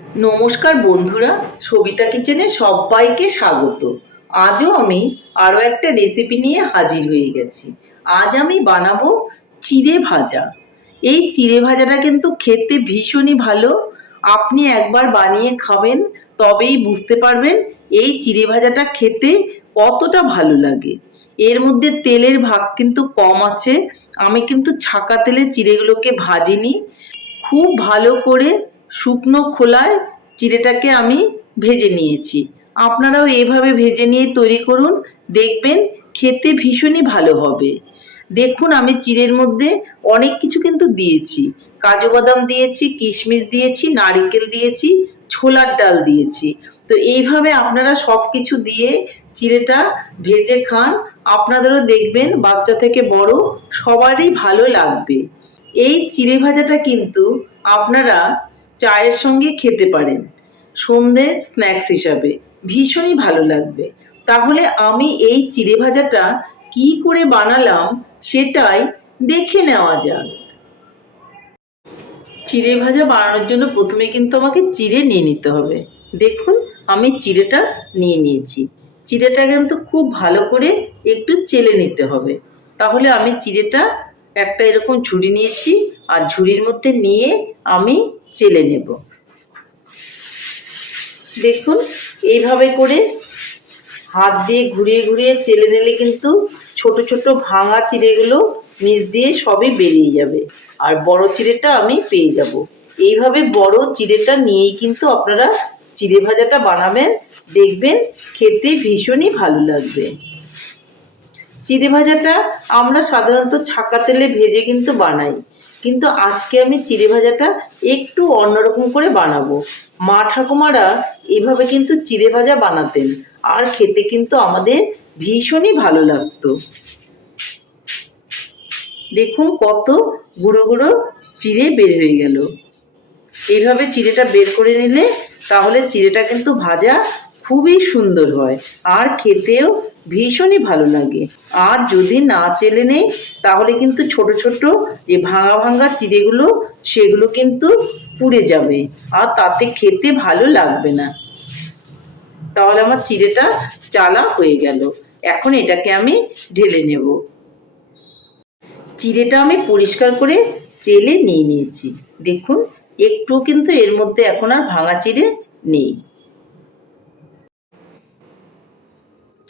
নমস্কার বন্ধুরা, সবিতা কিচেনে সবাইকে স্বাগত। আজও আমি আরও একটা রেসিপি নিয়ে হাজির হয়ে গেছি। আজ আমি বানাবো চিড়ে ভাজা। এই চিড়ে ভাজাটা কিন্তু খেতে ভীষণই ভালো। আপনি একবার বানিয়ে খাবেন, তবেই বুঝতে পারবেন এই চিড়ে ভাজাটা খেতে কতটা ভালো লাগে। এর মধ্যে তেলের ভাগ কিন্তু কম আছে। আমি কিন্তু ছাকা তেলে চিড়েগুলোকে ভাজিনি। খুব ভালো করে শুকনো খোলায় চিড়েটাকে আমি ভেজে নিয়েছি। আপনারাও এভাবে ভেজে নিয়ে তৈরি করুন, দেখবেন খেতে ভীষণই ভালো হবে। দেখুন, আমি চিড়ের মধ্যে অনেক কিছু কিন্তু দিয়েছি। কাজু বাদাম দিয়েছি, কিশমিশ দিয়েছি, নারিকেল দিয়েছি, ছোলার ডাল দিয়েছি। তো এইভাবে আপনারা সব কিছু দিয়ে চিড়েটা ভেজে খান। আপনাদেরও দেখবেন, বাচ্চা থেকে বড়, সবারই ভালো লাগবে। এই চিড়ে ভাজাটা কিন্তু আপনারা চায়ের সঙ্গে খেতে পারেন। সন্ধে স্ন্যাক্স হিসাবে। ভীষণই ভালো লাগবে। তাহলে আমি এই চিড়ে ভাজাটা কি করে বানালাম সেটাই দেখে নেওয়া যাক। চিড়ে ভাজা বানানোর জন্য প্রথমে কিন্তু আমাকে চিড়ে নিয়ে নিতে হবে। দেখুন, আমি চিড়েটা নিয়ে নিয়েছি। চিড়েটা কিন্তু খুব ভালো করে একটু চেলে নিতে হবে। তাহলে আমি চিড়েটা একটা এরকম ঝুড়ি নিয়েছি আর ঝুড়ির মধ্যে নিয়ে আমি চেলে নেব। দেখুন, এইভাবে করে হাত দিয়ে ঘুরিয়ে ঘুরিয়ে চেলে নিলে কিন্তু ছোট ছোট ভাঙা চিড়েগুলো নিচ দিয়ে সবই বেরিয়ে যাবে। আর বড় চিড়েটা আমি পেয়ে যাব। এইভাবে বড় চিড়েটা নিয়েই কিন্তু আপনারা চিড়ে ভাজাটা বানাবেন, দেখবেন খেতে ভীষণই ভালো লাগবে। চিড়ে ভাজাটা আমরা সাধারণত ছাকা তেলে ভেজে কিন্তু বানাই। কিন্তু আজকে আমি চিড়ে ভাজাটা একটু অন্যরকম করে বানাবো। মা ঠাকুমারা এভাবে কিন্তু চিড়ে ভাজা বানাতেন, আর খেতে কিন্তু আমাদের ভীষণই ভালো লাগতো। দেখুন কত গুঁড়ো গুঁড়ো চিড়ে বের হয়ে গেল। এইভাবে চিড়েটা বের করে নিলে তাহলে চিড়েটা কিন্তু ভাজা খুবই সুন্দর হয়, আর খেতেও ভীষণই ভালো লাগে। আর যদি না চেলে নেই, তাহলে কিন্তু ছোট ছোট যে ভাঙা ভাঙা চিড়েগুলো, সেগুলো কিন্তু পুড়ে যাবে। আর তাতে খেতে ভালো লাগবে না। তাহলে আমার চিড়েটা চালা হয়ে গেল। এখন এটাকে আমি ঢেলে নেব। চিড়েটা আমি পরিষ্কার করে চেলে নিয়ে নিয়েছি। দেখুন একটু কিন্তু এর মধ্যে এখন আর ভাঙা চিড়ে নেই।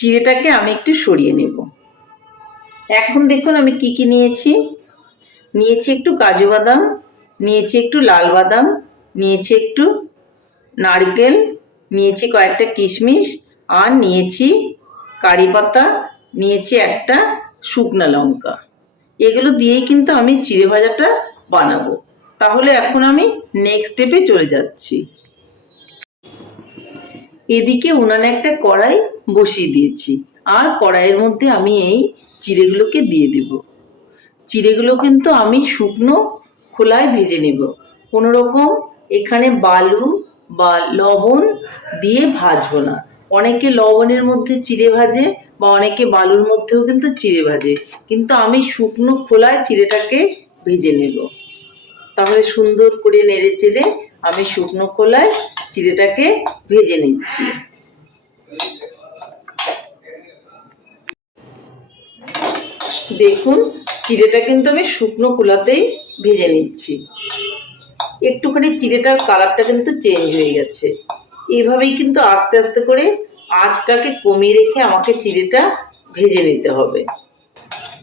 চিড়েটাকে আমি একটু সরিয়ে নেব। এখন দেখুন আমি কি কি নিয়েছি। নিয়েছি একটু কাজু বাদাম, নিয়েছি একটু লাল বাদাম, নিয়েছি একটু নারকেল, নিয়েছি কয়েকটা কিশমিশ আর নিয়েছি কারি পাতা, নিয়েছি একটা শুকনো লঙ্কা। এগুলো দিয়েই কিন্তু আমি চিড়ে ভাজাটা বানাবো। তাহলে এখন আমি নেক্সট স্টেপে চলে যাচ্ছি। এদিকে উনানে একটা কড়াই বসিয়ে দিয়েছি। আর কড়াইয়ের মধ্যে আমি এই চিড়েগুলোকে দিয়ে দেব। চিড়েগুলো কিন্তু আমি শুকনো খোলায় ভেজে নেব। কোনো রকম এখানে বালু বা লবণ দিয়ে ভাজবো না। অনেকে লবণের মধ্যে চিড়ে ভাজে বা অনেকে বালুর মধ্যেও কিন্তু চিড়ে ভাজে। কিন্তু আমি শুকনো খোলায় চিড়েটাকে ভেজে নেব। তাহলে সুন্দর করে নেড়ে চেড়ে আমি শুকনো খোলায় চিড়েটাকে ভেজে নিচ্ছি। দেখুন, চিড়েটা কিন্তু আমি শুকনো খোলাতেই ভেজে নিচ্ছি। একটুখানি চিড়েটার কালারটা কিন্তু চেঞ্জ হয়ে গেছে। এইভাবেই কিন্তু আস্তে আস্তে করে আঁচটাকে কমিয়ে রেখে আমাকে চিড়েটা ভেজে নিতে হবে।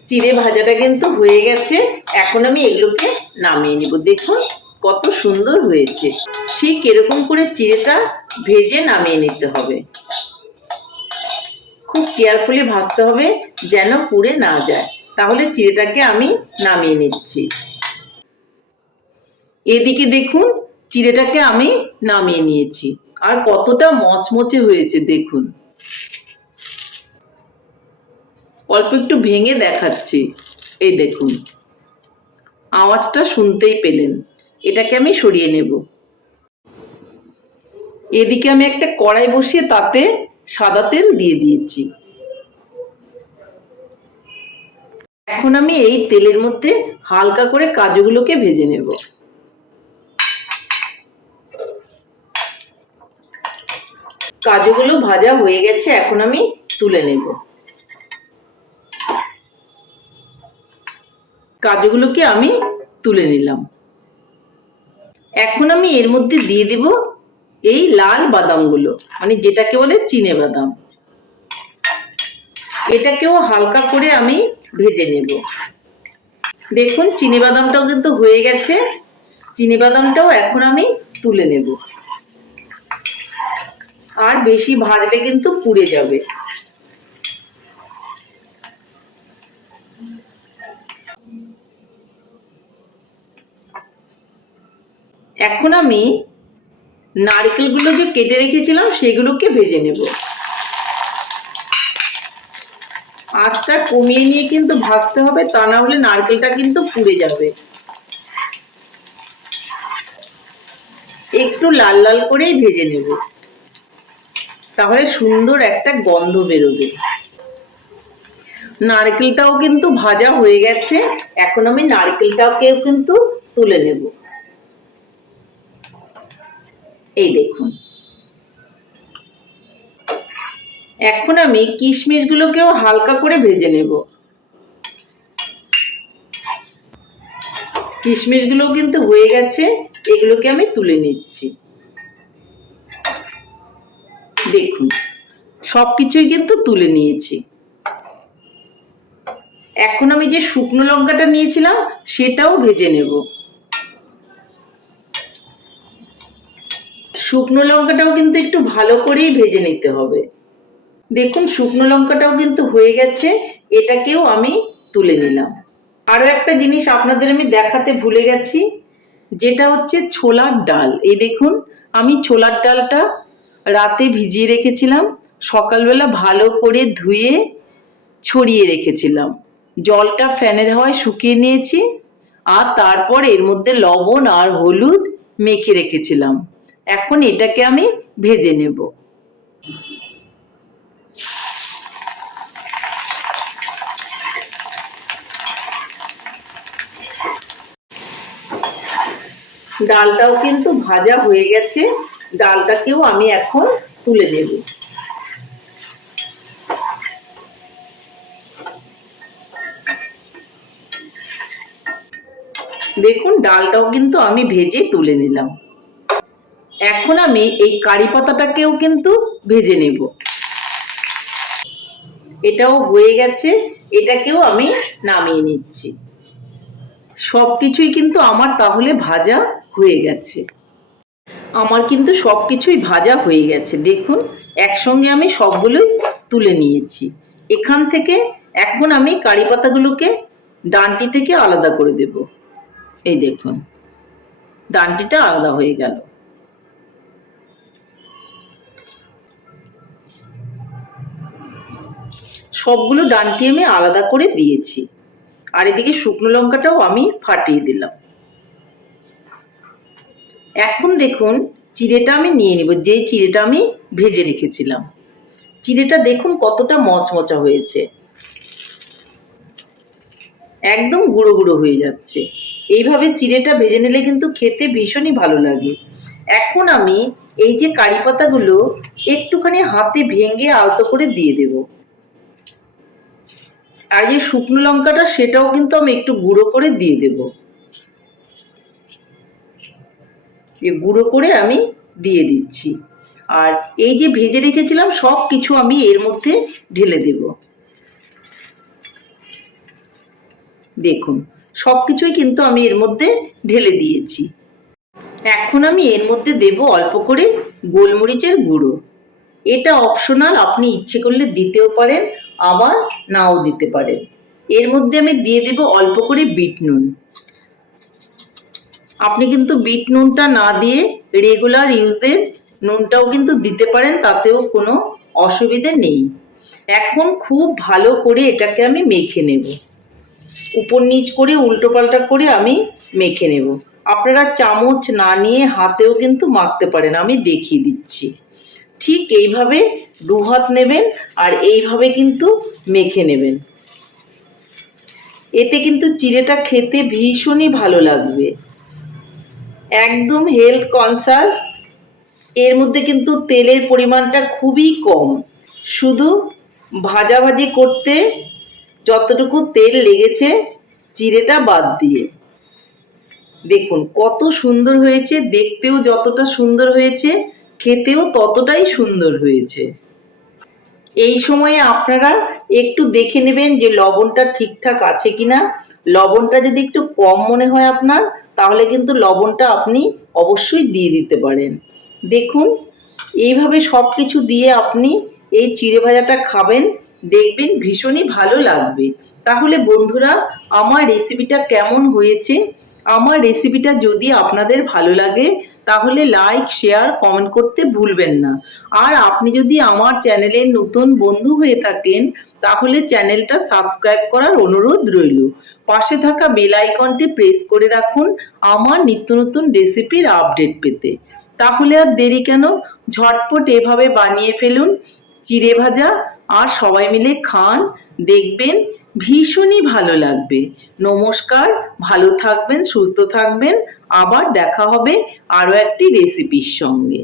চিড়ে ভাজাটা কিন্তু হয়ে গেছে। এখন আমি এগুলোকে নামিয়ে নিব। দেখুন কত সুন্দর হয়েছে। ঠিক এরকম করে চিড়েটা ভেজে নামিয়ে নিতে হবে। খুব কেয়ারফুলি ভাজতে হবে যেন পুড়ে না যায়। তাহলে চিড়েটাকে আমি নামিয়ে নিচ্ছি। এদিকে দেখুন, চিড়েটাকে আমি নামিয়ে নিয়েছি। আর কতটা মচমচে হয়েছে দেখুন। অল্প একটু ভেঙে দেখাচ্ছি। এই দেখুন, আওয়াজটা শুনতেই পেলেন। এটাকে আমি সরিয়ে নেব। এদিকে আমি একটা কড়াই বসিয়ে তাতে সাদা তেল দিয়ে দিয়েছি। এখন আমি এই তেলের মধ্যে হালকা করে কাজুগুলোকে ভেজে নেব। কাজুগুলো ভাজা হয়ে গেছে, এখন আমি তুলে নেব। কাজুগুলোকে আমি তুলে নিলাম। এখন আমি এর মধ্যে দিয়ে দেব এই লাল বাদামগুলো মানে যেটাকে বলে চিনে বাদাম। এটাকেও হালকা করে আমি ভেজে নেব। দেখুন, চিনি বাদামটাও কিন্তু হয়ে গেছে। চিনি বাদামটাও এখন আমি তুলে নেব। আর বেশি ভাজলে কিন্তু পুড়ে যাবে। এখন আমি নারকেলগুলো যে কেটে রেখেছিলাম, সেগুলোকে ভেজে নেব। আঁচটা কমিয়ে নিয়ে কিন্তু ভাজতে হবে, তা না হলে নারকেলটা কিন্তু পুড়ে যাবে। একটু লাল লাল করেই ভেজে নেব। তাহলে সুন্দর একটা গন্ধ বেরোবে। নারকেলটাও কিন্তু ভাজা হয়ে গেছে, এখন আমি নারকেলটাকেও কিন্তু তুলে নেব। এই দেখুন। এখন আমি কিশমিশগুলোকেও হালকা করে ভেজে নেব। কিশমিশগুলো কিন্তু হয়ে গেছে, এগুলোকে আমি তুলে নিচ্ছি। দেখুন সব কিছুই কিন্তু তুলে নিয়েছি। এখন আমি যে শুকনো লঙ্কাটা নিয়েছিলাম, সেটাও ভেজে নেব। শুকনো লঙ্কাটাও কিন্তু একটু ভালো করেই ভেজে নিতে হবে। দেখুন, শুকনো লঙ্কাটাও কিন্তু হয়ে গেছে, এটাকেও আমি তুলে নিলাম। আরও একটা জিনিস আপনাদের আমি দেখাতে ভুলে গেছি, যেটা হচ্ছে ছোলার ডাল। এই দেখুন, আমি ছোলার ডালটা রাতে ভিজিয়ে রেখেছিলাম, সকালবেলা ভালো করে ধুয়ে ছড়িয়ে রেখেছিলাম। জলটা ফ্যানের হাওয়ায় শুকিয়ে নিয়েছি, আর তারপর এর মধ্যে লবণ আর হলুদ মেখে রেখেছিলাম। এখন এটাকে আমি ভেজে নেব। ডালটাও কিন্তু ভাজা হয়ে গেছে। ডালটাকেও আমি এখন তুলে নেব। দেখুন, ডালটাও কিন্তু আমি ভেজে তুলে নিলাম। এখন আমি এই কারি পাতাটাকেও কিন্তু ভেজে নেব। এটাও হয়ে গেছে, এটাকেও আমি নামিয়ে নিচ্ছি। সব কিছুই কিন্তু আমার তাহলে ভাজা হয়ে গেছে। আমার কিন্তু সব কিছুই ভাজা হয়ে গেছে। দেখুন, একসঙ্গে আমি সবগুলোই তুলে নিয়েছি। এখান থেকে এখন আমি কারি পাতাগুলোকে ডানটি থেকে আলাদা করে দেব। এই দেখুন, ডানটিটা আলাদা হয়ে গেল। সবগুলো ডানটি আমি আলাদা করে দিয়েছি। আর এদিকে শুকনো লঙ্কাটাও আমি ফাটিয়ে দিলাম। এখন দেখুন, চিড়েটা আমি নিয়ে নিব। যে চিড়েটা আমি ভেজে রেখেছিলাম। চিড়েটা দেখুন কতটা মচমচা হয়েছে। একদম গুঁড়ো গুঁড়ো হয়ে যাচ্ছে। এইভাবে চিড়েটা ভেজে নিলে কিন্তু খেতে ভীষণই ভালো লাগে। এখন আমি এই যে কারি পাতাগুলো একটুখানি হাতে ভেঙে আলতো করে দিয়ে দেব। আর যে শুকনো লঙ্কাটা সেটাও কিন্তু আমি একটু গুঁড়ো করে দিয়ে দেব। যে গুঁড়ো করে আমি দিয়ে দিচ্ছি। আর এই যে ভেজে রেখেছিলাম, সব কিছু আমি এর মধ্যে ঢেলে দেব। দেখুন, সব কিছুই কিন্তু আমি এর মধ্যে ঢেলে দিয়েছি। এখন আমি এর মধ্যে দেব অল্প করে গোলমরিচের গুঁড়ো। এটা অপশনাল, আপনি ইচ্ছে করলে দিতেও পারেন আবার নাও দিতে পারেন এর মধ্যে আমি দিয়ে দেব অল্প করে বিট নুন। আপনি কিন্তু বিট নুনটা না দিয়ে রেগুলার ইউজের নুনটাও কিন্তু দিতে পারেন, তাতেও কোনো অসুবিধে নেই। এখন খুব ভালো করে এটাকে আমি মেখে নেব। উপর নিচ করে, উল্টো পাল্টা করে আমি মেখে নেব। আপনারা চামচ না নিয়ে হাতেও কিন্তু মাখতে পারেন, আমি দেখিয়ে দিচ্ছি। ঠিক এইভাবে দু হাত নেবেন আর এইভাবে কিন্তু মেখে নেবেন। এতে কিন্তু চিড়েটা খেতে ভীষণই ভালো লাগবে। একদম হেলথ কনসাস এর মধ্যে কিন্তু তেলের পরিমাণটা খুবই কম। শুধু ভাজাভাজি করতে যতটুকু তেল লেগেছে চিড়েটা বাদ দিয়ে। দেখুন কত সুন্দর হয়েছে, দেখতেও যতটা সুন্দর হয়েছে। খেতেও ততটাই সুন্দর হয়েছে। এই সময়ে আপনারা একটু দেখে নেবেন যে লবণটা ঠিকঠাক আছে কিনা। লবণটা যদি একটু কম মনে হয় আপনার, তাহলে কিন্তু লবণটা আপনি অবশ্যই দিয়ে দিতে পারেন। দেখুন, এইভাবে সব কিছু দিয়ে আপনি এই চিড়ে ভাজাটা খাবেন, দেখবেন ভীষণই ভালো লাগবে। তাহলে বন্ধুরা, আমার রেসিপিটা কেমন হয়েছে? আমার রেসিপিটা যদি আপনাদের ভালো লাগে তাহলে লাইক শেয়ার কমেন্ট করতে ভুলবেন না। আর আপনি যদি আমার চ্যানেলের নতুন বন্ধু হয়ে থাকেন, তাহলে চ্যানেলটা সাবস্ক্রাইব করার অনুরোধ রইল। পাশে থাকা বেল আইকনটি প্রেস করে রাখুন আমার নিত্য নতুন রেসিপির আপডেট পেতে। তাহলে আর দেরি কেন? ঝটপট এভাবে বানিয়ে ফেলুন, চিড়ে ভাজা আর সবাই মিলে খান, দেখবেন ভীষণই ভালো লাগবে। নমস্কার, ভালো থাকবেন, সুস্থ থাকবেন। আবার দেখা হবে আরও একটি রেসিপির সঙ্গে।